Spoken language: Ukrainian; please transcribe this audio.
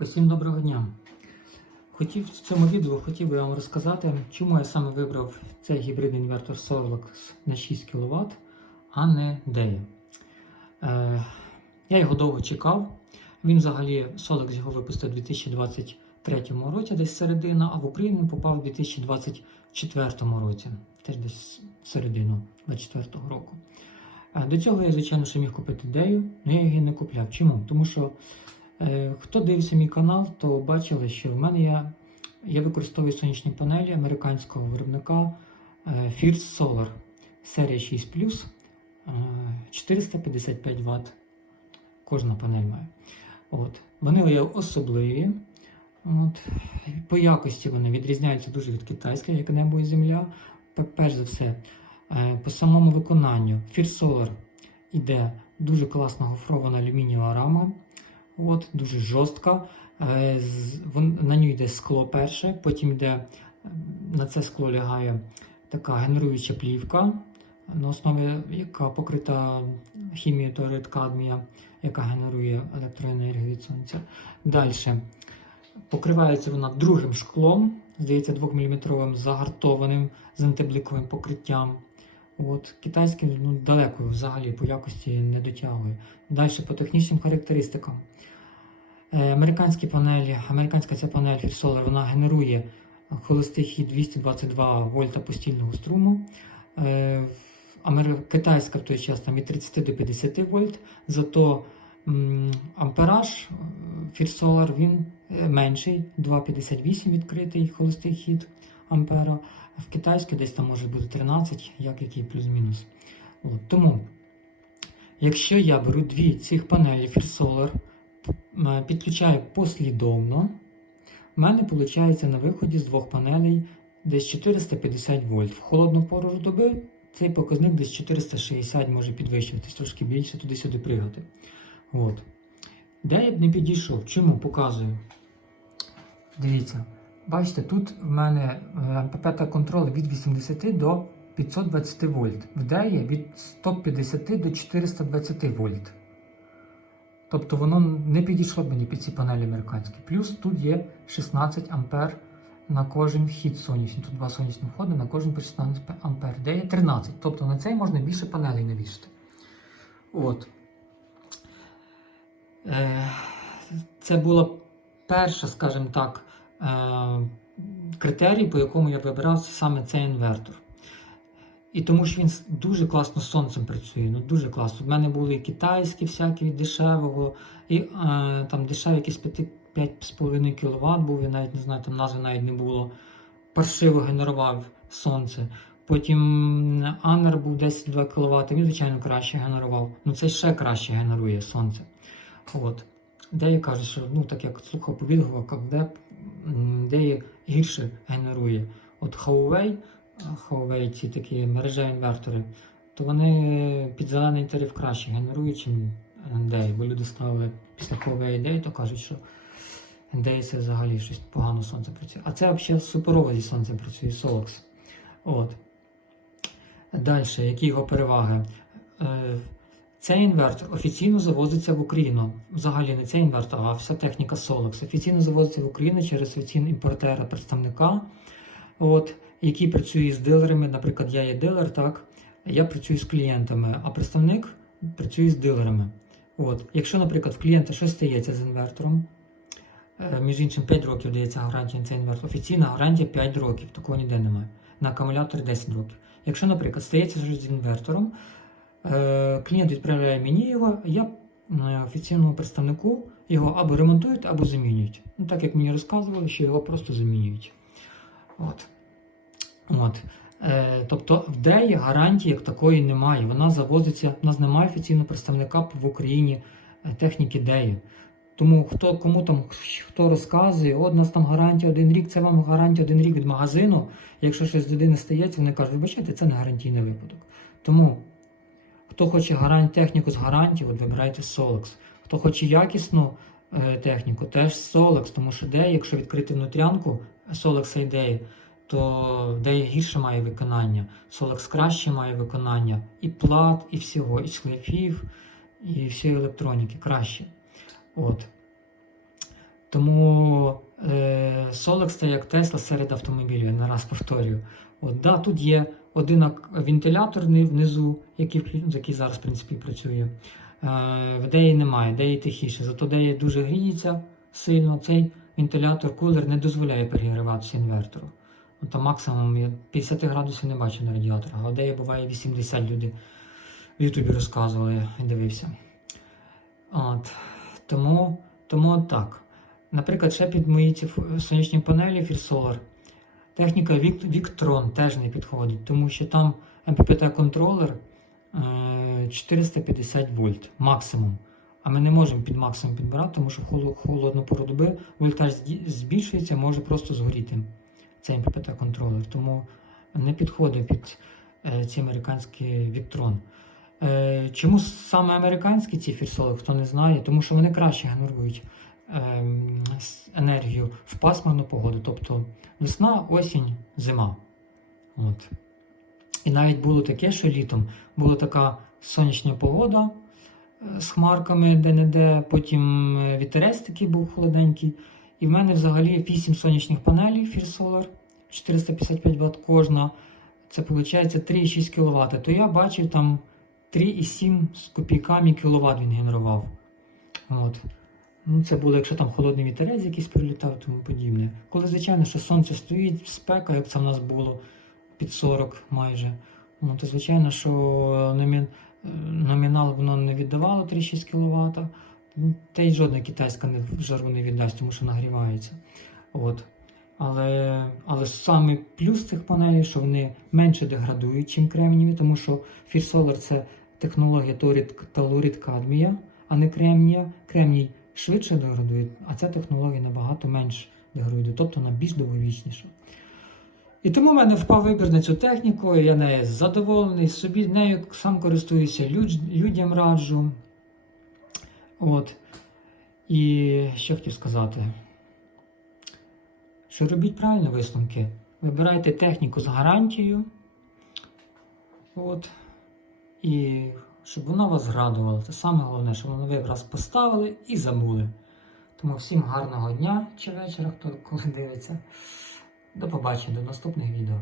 Усім доброго дня. Хотів в цьому відео хотів би вам розказати, чому я саме вибрав цей гібридний інвертор Solux на 6 кВт, а не DEA. Е, я його довго чекав. Він взагалі Solux його випустив у 2023 році, десь середина, а в Україну він попав у 2024 році, теж десь середину 2024 року. Е, До цього я, звичайно, ще міг купити дею, але я її не купляв. Чому? Тому що хто дивився мій канал, то бачили, що в мене є, я використовую сонячні панелі американського виробника е, First Solar серія 6 е, 455 Вт. Кожна панель має. От. Вони є особливі. От. По якості вони відрізняються дуже від китайських, як небо і земля. Перш за все, е, по самому виконанню First Solar іде дуже класно гофрована алюмінієва рама. От, дуже жорстка. Е, На ній йде скло перше, потім йде на це скло лягає така генеруюча плівка, на основі яка покрита хімією торит кадмія, яка генерує електроенергію від сонця. Далі покривається вона другим шклом, здається, 2-мм загартованим з антибликовим покриттям. От, китайський ну, далеко взагалі по якості не дотягує. Далі по технічним характеристикам. Е, Американські панелі, американська ця панель Solar, вона генерує холостий хід 222 вольта постійного струму. Е, Китайська в той час там від 30 до 50 вольт. Зато ампераж е, Solar він менший, 2,58 відкритий холостий хід ампера. В китайській десь там може бути 13, як який плюс-мінус. Тому, якщо я беру дві цих панелі First Solar, м, підключаю послідовно, в мене виходить на виході з двох панелей десь 450 вольт. В холодну пору доби цей показник десь 460 може підвищуватись, трошки більше туди-сюди пригати. От. Де я б не підійшов? Чому показую? Дивіться, бачите, тут в мене МПП контроль від 80 до 520 вольт. В DEI від 150 до 420 вольт. Тобто воно не підійшло мені під ці панелі американські. Плюс тут є 16 ампер на кожен вхід сонячний. Тут два сонячні входи на кожен по 16 ампер. Де є 13. Тобто на цей можна більше панелей навішати. От. Е, Це була перша, скажімо так, е, критерій, по якому я вибирав саме цей інвертор. І тому що він дуже класно з сонцем працює. Ну дуже класно. У мене були і китайські всякі від дешевого, і е, там дешевий якийсь 5 5,5 кВт був, я навіть не знаю, там назви навіть не було. Паршиво генерував сонце. Потім Анер був 10-2 кВт, він, звичайно, краще генерував. Ну це ще краще генерує сонце. От. Деякі кажуть, що ну, так як слухав по відгуках, де, гірше генерує. От Huawei, Huawei ці такі мережеві інвертори, то вони під зелений тариф краще генерують, ніж NDI. Бо люди ставили після Huawei NDI, то кажуть, що NDI це взагалі щось погано сонце працює. А це взагалі суперово зі сонцем працює Solux. От. Далі, які його переваги? Цей інвертор офіційно завозиться в Україну. Взагалі не цей інвертор, а вся техніка Solux. Офіційно завозиться в Україну через офіційного імпортера представника, от, який працює з дилерами. Наприклад, я є дилер, так, я працюю з клієнтами, а представник працює з дилерами. От. Якщо, наприклад, в клієнта щось стається з інвертором, е, між іншим 5 років дається гарантія на цей інвертор. Офіційна гарантія 5 років, такого ніде немає. На акумулятор 10 років. Якщо, наприклад, стається щось з інвертором, клієнт відправляє мені його, я е, офіційному представнику його або ремонтують, або замінюють. Ну, так як мені розказували, що його просто замінюють. От. От. Е, тобто в ДЕї гарантії як такої немає. Вона завозиться, в нас немає офіційного представника в Україні е, техніки ДЕї. Тому хто кому там хто розказує, от у нас там гарантія один рік, це вам гарантія один рік від магазину. Якщо щось з людини стається, вони кажуть, вибачайте, це не гарантійний випадок. Тому Хто хоче гарант, техніку з гарантією, от вибирайте Solux. Хто хоче якісну е, техніку, теж Solux, тому що де, якщо відкрити внутрянку Solux ідеї, то де гірше має виконання. Solux краще має виконання і плат, і всього, і шлейфів, і всієї електроніки краще. От. Тому е, Solex це як Тесла серед автомобілів, я не раз повторюю. От, да, тут є один ак- вентилятор внизу, який, який зараз в принципі працює. Е, в деї немає, деї тихіше. Зато деї дуже гріється сильно. Цей вентилятор, кулер не дозволяє перегріватися інвертору. Ну, там максимум я 50 градусів не бачу на радіаторах, а де буває 80 люди в Ютубі розказували, я дивився. От. Тому, тому так. Наприклад, ще під мої ці сонячні панелі Solar техніка Vic- Victron теж не підходить, тому що там MPPT контролер е, 450 вольт максимум. А ми не можемо під максимум підбирати, тому що в холо- холодну пору вольтаж збільшується, може просто згоріти цей MPPT контролер. Тому не підходить під е, ці американські Victron. Е, чому саме американські ці фірсоли, хто не знає, тому що вони краще генерують енергію в пасмурну погоду, тобто весна, осінь, зима. От. І навіть було таке, що літом була така сонячна погода е, з хмарками де-не-де, потім е, вітерець такий був холоденький. І в мене взагалі 8 сонячних панелей Solar, 455 Вт кожна. Це виходить 3,6 кВт. То я бачив там 3,7 з копійками кВт він генерував. От. Ну, це було, якщо там холодний вітерець якийсь прилітав тому подібне. Коли, звичайно, що сонце стоїть, спека, як це в нас було під 40 майже. Ну, то звичайно, що номін... номінал воно не віддавало 3,6 кВт. Та й жодна китайська жару не віддасть, тому що нагрівається. От. Але, але саме плюс цих панелей, що вони менше деградують, ніж кремнієві, тому що Solar це технологія торід- талурид кадмія, а не кремнія. Кремній швидше деградує, а ця технологія набагато менш деградує, тобто вона більш довговічніша. І тому в мене впав вибір на цю техніку, я нею задоволений, собі нею сам користуюся, люд- людям раджу. От. І що хотів сказати? Що робіть правильні висновки. Вибирайте техніку з гарантією. От. І щоб вона вас зрадувала. Це саме головне, щоб вона ви раз поставили і забули. Тому всім гарного дня чи вечора, хто коли дивиться. До побачення, до наступних відео.